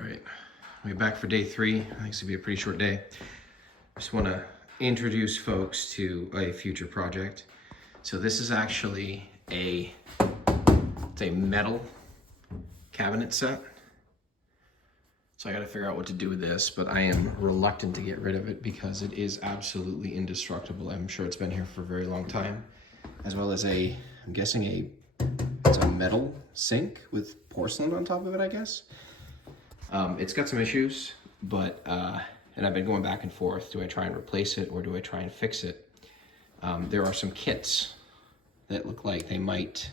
All right, we're back for day 3. I think it's gonna be a pretty short day. Just wanna introduce folks to a future project. So this is actually it's a metal cabinet set. So I gotta figure out what to do with this, but I am reluctant to get rid of it because it is absolutely indestructible. I'm sure it's been here for a very long time. As well as I'm guessing it's a metal sink with porcelain on top of it, I guess. It's got some issues, but, and I've been going back and forth. Do I try and replace it or do I try and fix it? There are some kits that look like they might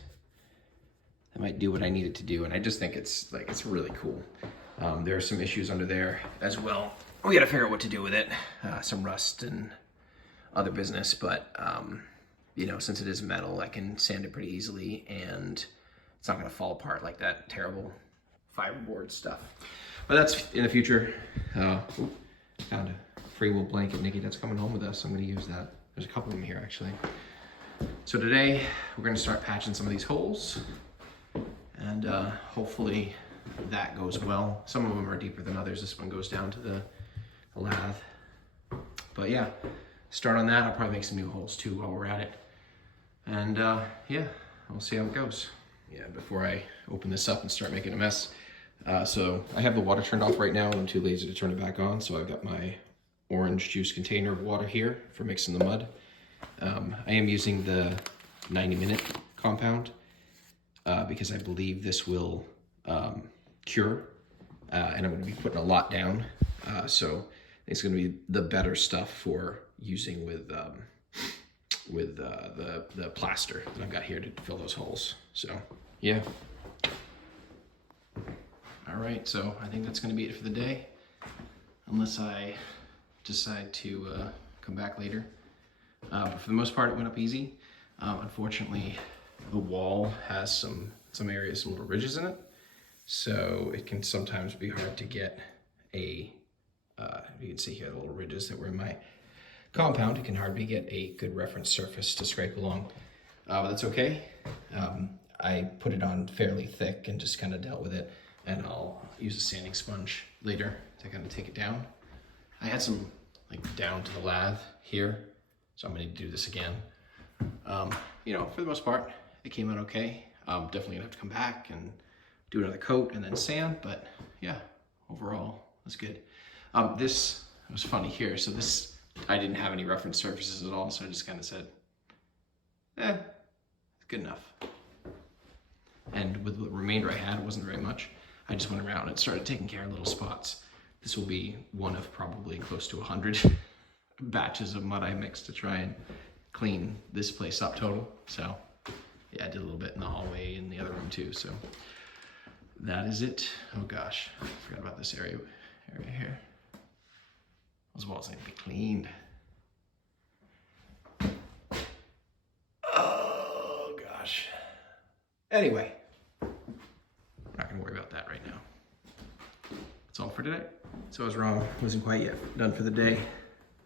do what I need it to do. And I just think it's really cool. There are some issues under there as well. We got to figure out what to do with it. Some rust and other business, but, you know, since it is metal, I can sand it pretty easily and it's not going to fall apart like that terrible fiberboard stuff. But that's in the future. Found a free wool blanket, Nikki, that's coming home with us. I'm going to use that. There's a couple of them here, actually. So today, we're going to start patching some of these holes. And hopefully that goes well. Some of them are deeper than others. This one goes down to the lath. But yeah, start on that. I'll probably make some new holes too while we're at it. And yeah, we'll see how it goes. Yeah, before I open this up and start making a mess. So I have the water turned off right now and I'm too lazy to turn it back on. So I've got my orange juice container of water here for mixing the mud. I am using the 90-minute compound because I believe this will cure. And I'm going to be putting a lot down. So it's going to be the better stuff for using with the plaster that I've got here to fill those holes. So yeah. All right, so I think that's going to be it for the day, unless I decide to come back later. But for the most part, it went up easy. Unfortunately, the wall has some areas, some little ridges in it, so it can sometimes be hard to get you can see here the little ridges that were in my compound. It can hardly get a good reference surface to scrape along, but that's okay. I put it on fairly thick and just kind of dealt with it. And I'll use a sanding sponge later to kind of take it down. I had some like down to the lath here, so I'm going to do this again. You know, for the most part, it came out okay. Definitely gonna have to come back and do another coat and then sand, but yeah, overall, that's good. This was funny here. So this, I didn't have any reference surfaces at all, so I just kind of said, it's good enough. And with the remainder I had, it wasn't very much. I just went around and started taking care of little spots. This will be one of probably close to 100 batches of mud I mixed to try and clean this place up total. So yeah, I did a little bit in the hallway in the other room too. So that is it. Oh gosh, I forgot about this area here. Those walls need to be cleaned. Oh gosh. Anyway. Not gonna worry about that right now. That's all for today. So I was wrong, wasn't quite yet done for the day.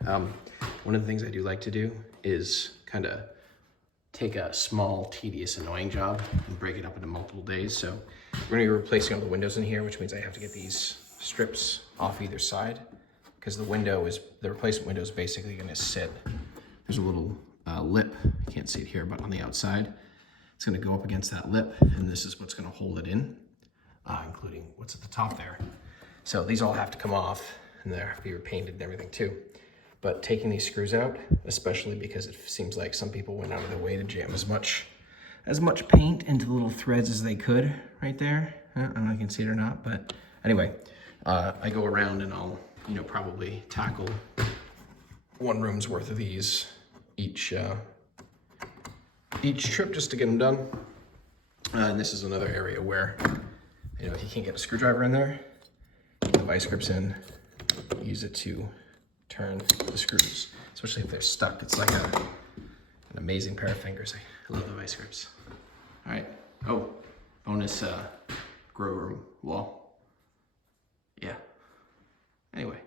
One of the things I do like to do is kind of take a small, tedious, annoying job and break it up into multiple days. So we're gonna be replacing all the windows in here, which means I have to get these strips off either side because the replacement window is basically gonna sit. There's a little lip, you can't see it here, but on the outside, it's gonna go up against that lip and this is what's gonna hold it in. Including what's at the top there. So these all have to come off and they have to be repainted and everything too. But taking these screws out, especially because it seems like some people went out of their way to jam as much paint into the little threads as they could right there. I don't know if you can see it or not, but anyway, I go around and I'll, you know, probably tackle one room's worth of these each trip just to get them done. And this is another area where, you know, if you can't get a screwdriver in there, put the vice grips in, use it to turn the screws, especially if they're stuck. It's like an amazing pair of fingers. I love the vice grips. All right. Oh, bonus grow room wall. Yeah. Anyway.